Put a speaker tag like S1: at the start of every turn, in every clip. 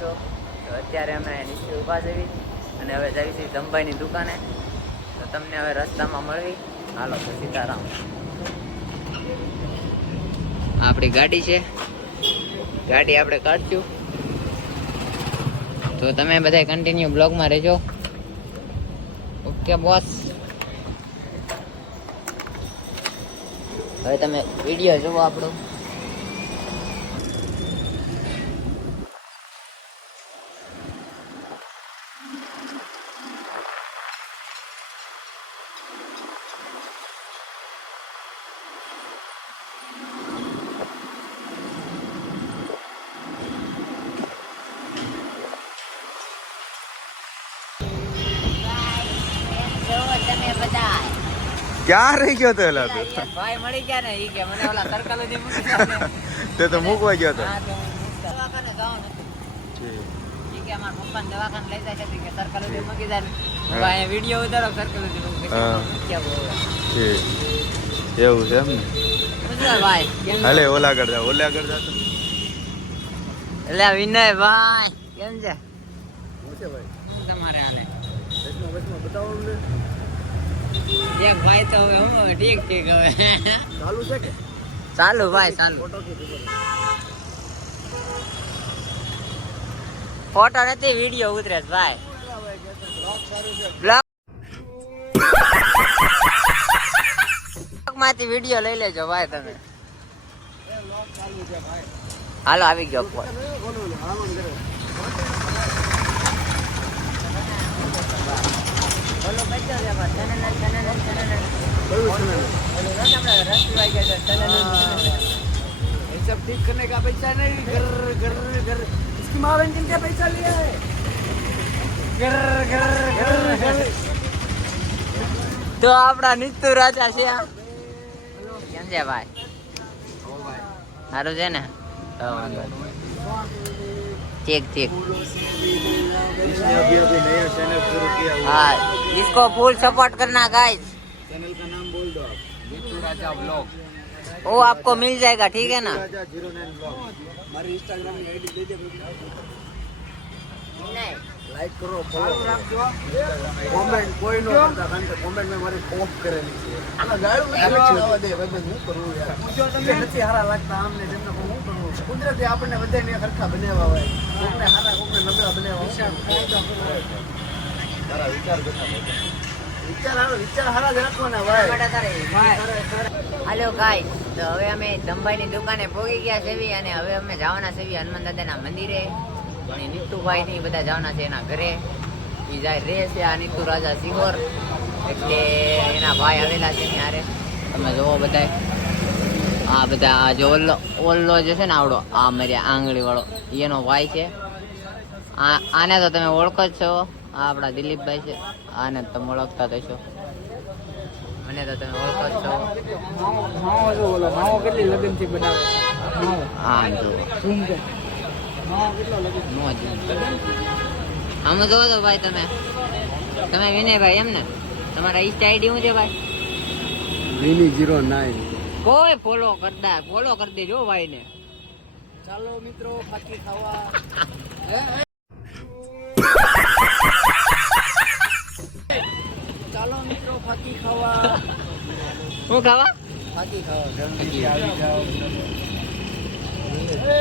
S1: છો? તો અત્યારે અમે નીચે ઊભા જવી અને હવે જઈશું ધમભાઈની દુકાને. તો તમને હવે રસ્તામાં મળવી. હાલો તો સીતારામ. આપણી ગાડી છે. ગાડી આપણે કાઢશું. તો તમે બધા કન્ટિન્યુ બ્લોગમાં રહેજો. ઓકે બોસ હવે તમે વીડિયો જુઓ આપણો.
S2: ક્યાં રહી ગયો તો એલા તો?
S1: ભાઈ મળી ગયા ને ઈ કે મને ઓલા સર્કલ સુધી મૂકી
S2: તે તો મૂકવા ગયો તો.
S1: હા, તો હું દવાખાને જવાનું હતું. ઈ કે અમારા પપ્પાને દવાખાને લઈ જાય છે કે સર્કલ સુધી મૂકી જાય ભાઈ વીડિયો ઉતારો સર્કલ સુધી મૂકી.
S2: ઠીક. એવું છે એમ ને?
S1: શું ભાઈ કેમ છે?
S2: હાલે ઓલા કરતા જા ઓલા કરતા જા.
S1: એટલે વિનય ભાઈ કેમ છે તમારે હાલે એક ભાઈ તો હવે હું ઠીક ઠીક હવે.
S3: ચાલુ છે કે?
S1: ચાલુ ભાઈ ચાલુ.
S3: ફોટો
S1: નથી વીડિયો ઉતરે ભાઈ. માંથી વીડિયો લઈ લેજો ભાઈ તમે. હાલો આવી ગયો ફોન.
S3: Thank હળામણ सब ठीक करने का पैसा नहीं घर घर घर इसकी माँ बहन जिनके पैसा लिया है घर घर घर घर
S1: તો આપણા નીતુ રાજા છે આ કેમ છે ભાઈ સારું છે ને તો વાંધો નહીં. ઠીક ઠીક
S2: इसने अभी अभी नया चैनल शुरू किया हुआ
S1: हाँ इसको फुल सपोर्ट करना गाइस
S2: चैनल का नाम बोल दो आप जीतू राजा ब्लॉग
S1: वो आपको मिल जाएगा ठीक है ना
S2: राजा जीरो नाइन ब्लॉग
S3: हमारी इंस्टाग्राम की आईडी दे दे लाइक करो फॉलो कमेंट कोई नो करता કારણ કે કોમેન્ટ મે મારી ઓફ કરેલી છે આ ગાળું નથી આવવા દે ભાઈ હું કરું યાર તમને નથી હારા લાગતા આમને તેમને પણ હું કરું કુદરતી આપણને બધાને સરખા બનાવવા હોય. કોકને હારા કોકને નબળા બનાવવા તારા વિચાર હારો વિચાર હારા જ રાખવાના ભાઈ
S1: હાલો ગાઈસ તો હવે અમે ધમભાઈની દુકાને પહોંચી ગયા છે અને હવે અમે જવાના છે હનુમાન દાદાના મંદિરે. અને નીતુભાઈ ની બધા જવાના છે એના ઘરે. ઈ જાય રે છે આ નીતુ રાજા સિંહોર. એટલે એના ભાઈ આવેલા છે ત્યારે. તમે જોવો બધા આ બધા આ જો ઓલ્લો ઓલ્લો જે છે ને આવડો આ મારી આંગળી વાળો એનો ભાઈ છે. આ આને તો તમે ઓળખો જ છો. આ આપણા દિલીપભાઈ છે. આને તો તમે ઓળખતા તો છો મને તો તમે ઓળખો જ છો.
S3: કેટલી લગનથી બનાવે
S1: હા જો. આમ જોવો તો ભાઈ તમે. તમે વિનયભાઈ એમ ને? તમારા ઇન્સ્ટા આઈડી શું છે ભાઈ?
S3: મિની જીરો નાઇન
S1: કોઈ ફોલો કરતા ફોલો કરી દેજો ભાઈ ને
S3: ચાલો મિત્રો ફાકી ખાવા. ચાલો મિત્રો ફાકી ખાવા.
S1: શું ખાવા?
S3: ફાકી ખાવા. જલ્દી આવી જાઓ. એ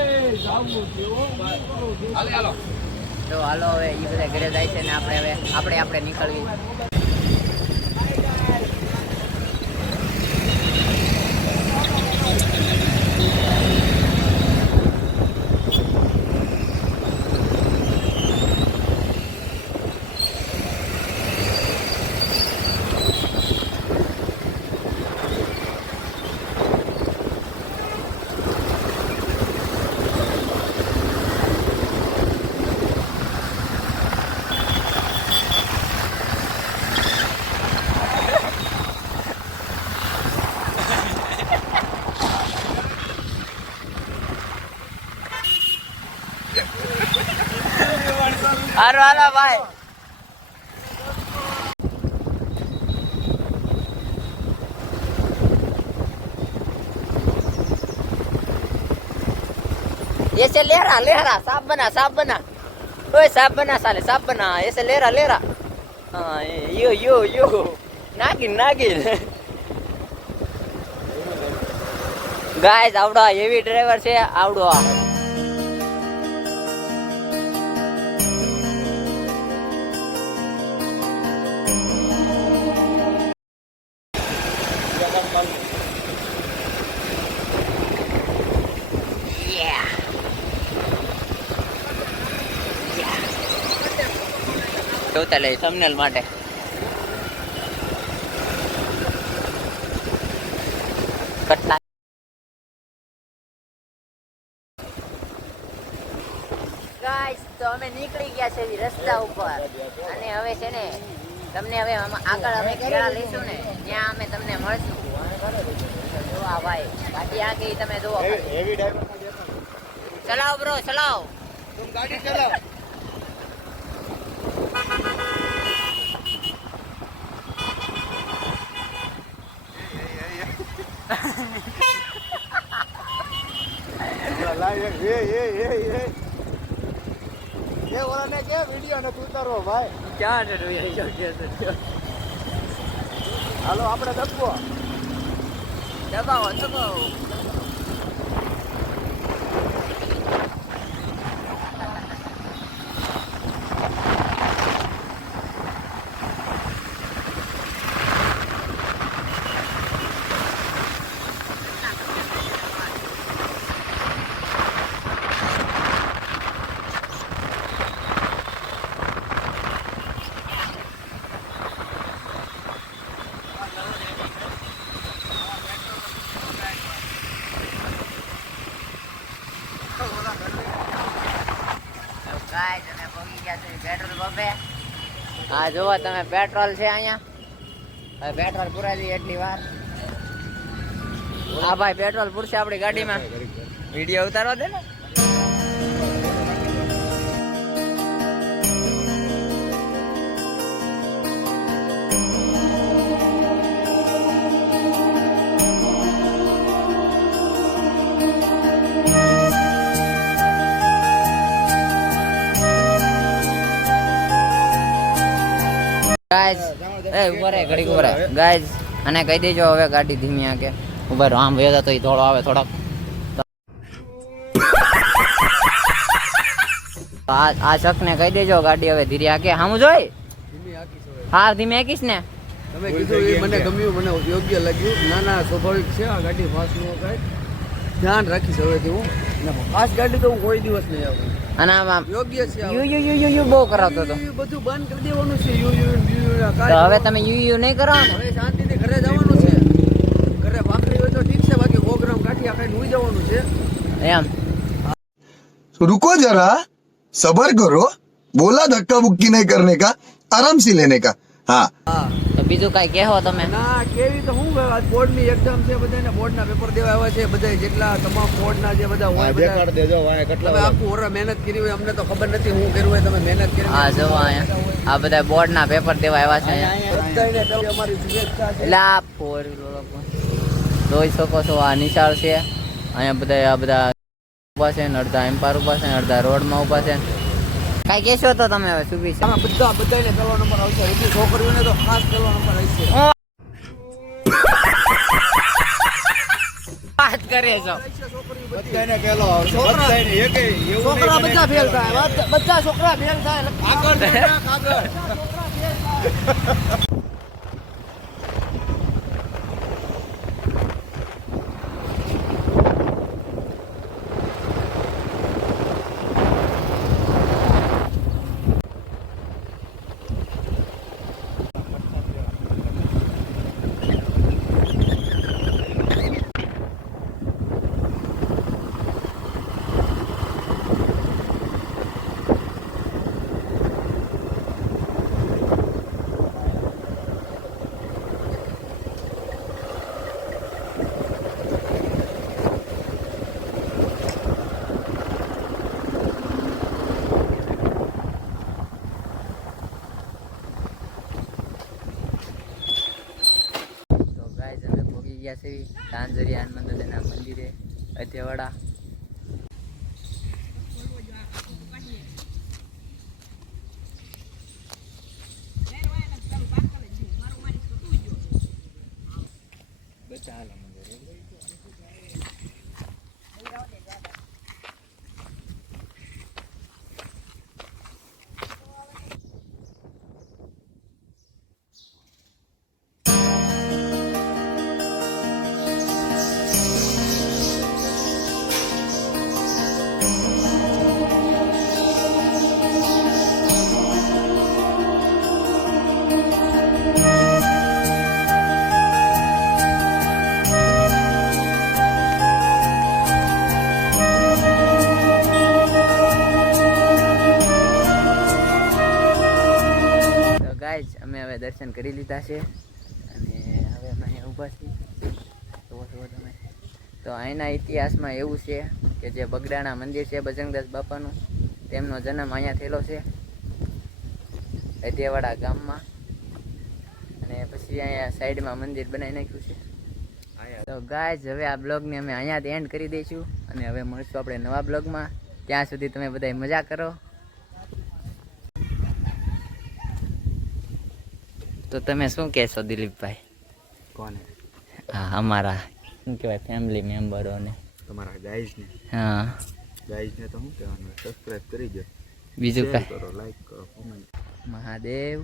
S1: તો હાલો હવે એ બધા ઘરે જાય છે ને આપણે હવે આપણે આપણે નીકળવી હારો હાલો ભાઈ ये से ले रहा ले रहा साफ बना साफ बना ओए साफ बना साले साफ बना ऐसे ले रहा ले रहा हाँ ये- यो यो यो नागिन नागिन ગાઈસ આવડો હેવી ડ્રાઈવર છે આવડો જોતા લે થંબનેલ માટે. કટલા. તો અમે નીકળી ગયા છે રસ્તા ઉપર. અને હવે છે ને તમને હવે આમાં આગળ અમે કેળા લઈશું ને ત્યાં અમે તમને મળશું. ભાઈ બાકી આ ગઈ તમે જુઓ.
S2: હેવી
S1: ચલાવો બ્રો ચલાવો.
S2: તું ગાડી ચલાવ લાય એ એ એ એ. એ ઓલાને કે વિડિયો ને ઉતારવો ભાઈ.
S1: ક્યાં છે યોગ્ય છે
S2: હાલો આપણે દબવો.
S1: દબાવો દબાવો. ગાઈસ અમે પહોંચી ગયા છે પેટ્રોલ પંપે હા જુઓ તમે પેટ્રોલ છે અહીંયા. હવે પેટ્રોલ પુરાવી દઈએ એટલી વાર. હા ભાઈ પેટ્રોલ પૂરશે આપણી ગાડીમાં. વીડિયો ઉતારવા દે ને. ગાઈસ એ, ઊભા રહે, ઘડીક ગાઈસ અને કહી દેજો હવે ગાડી ધીમી આકે ઊભા રહો, આમ વેદા તો થોડો આવે થોડોક. આ આ શખ્સને કહી દેજો ગાડી હવે ધીરે આકે હામું જોઈ? હા, ધીમે આકીશ ને?
S3: તમે કીધું એ મને ગમ્યું, મને યોગ્ય લાગ્યું. ના ના, સ્વાભાવિક છે, આ ગાડી ફાસ્ટ નો કાંઈ ધ્યાન રાખીશ હવેથી હું. ને ફાસ્ટ ગાડી તો હું કોઈ દિવસ નહીં આવું.
S1: અને આમ આમ
S3: યોગ્ય છે આ.
S1: You you you you you બહુ કરાવતો હતો
S3: યુ યુ બધું બંધ કરી દેવાનું છે યુ યુ યુ યુ ના
S1: તો
S3: કાંઈ
S1: હવે તમે યુ યુ નહીં કરો ને
S3: હવે શાંતિથી ઘરે જવાનું છે ઘરે ભાખરી હોય તો ઠીક છે બાકી સો ગ્રામ ગાંઠિયા ખાઈને હુઈ જવાનું છે
S1: એમ
S4: रुको जरा सबर करो बोला धक्का बुक्की नहीं करने का आराम से लेने का हाँ
S3: હા
S1: તો બીજું કાંઈ કહેવો તમે?
S3: ના કેવી તો હું બોર્ડની એક્ઝામ છે બધાને બોર્ડના પેપર દેવા આવ્યા છે બધા જેટલા તમામ બોર્ડના જે બધા હોય બધા
S2: દેખાડ દેજો કેટલા
S3: તમે આખું ઓરા મહેનત કરી હોય અમને તો ખબર નથી હું કર્યું હોય તમે મહેનત કરી
S1: આ જો અહીંયા. આ બધા બોર્ડના પેપર દેવા આવ્યા છે અહીંયા.
S3: અમારી શુભેચ્છા છે.
S1: એટલે આ ફોર જોઈ શકો છો આ નિશાળ છે. અહીંયા બધા આ બધા ઊભા છે અડધા એમ્પાર ઊભા છે ને અડધા રોડમાં ઊભા છે. કાંઈ કહેશો તો તમે હવે સુભી
S3: આમાં બધા બધાને પહેલો નંબર આવશે. હજી છોકરીઓને તો ખાસ પહેલો નંબર આવશે.
S1: વાત કરે છો.
S2: બધાને પેલો આવશે.
S3: છોકરા-
S2: બધાને એકે
S3: છોકરા બધા ફેલ થાય. બધા- બધા છોકરા ફેલ થાય.
S2: આગળ આગળ
S1: તો ગાઈસ અમે પહોંચી ગયા છે. તાંજરી હનુમાન દાદાના મંદિરે. અધ્યવાડા દર્શન કરી લીધા છે. અને હવે અમે અહીંયા ઊભા છીએ. જુઓ જુઓ તમે. તો અહીંના ઇતિહાસમાં એવું છે કે જે બગડાણા મંદિર છે બજરંગદાસ બાપાનું, તેમનો જન્મ અહીંયા થયેલો છે. અધ્યાવાડા ગામમાં. અને પછી અહીંયા સાઈડમાં મંદિર બનાવી નાખ્યું છે. તો ગાય હવે આ બ્લોગને અમે અહીંયા જ એન્ડ કરી દઈશું. અને હવે મળીશું આપણે નવા બ્લોગમાં. ત્યાં સુધી તમે બધા મજા કરો. તો તમે શું કહેશો દિલીપભાઈ?
S2: કોને?
S1: હા અમારા શું કહેવાય ફેમિલી મેમ્બરોને
S2: તમારા ગાઈઝને?
S1: હા.
S2: ગાઈઝને તો શું કહેવાનું? સબસ્ક્રાઇબ કરી દો.
S1: બીજું કાંઈ?
S2: કરો લાઈક કરો કોમેન્ટ
S1: મહાદેવ.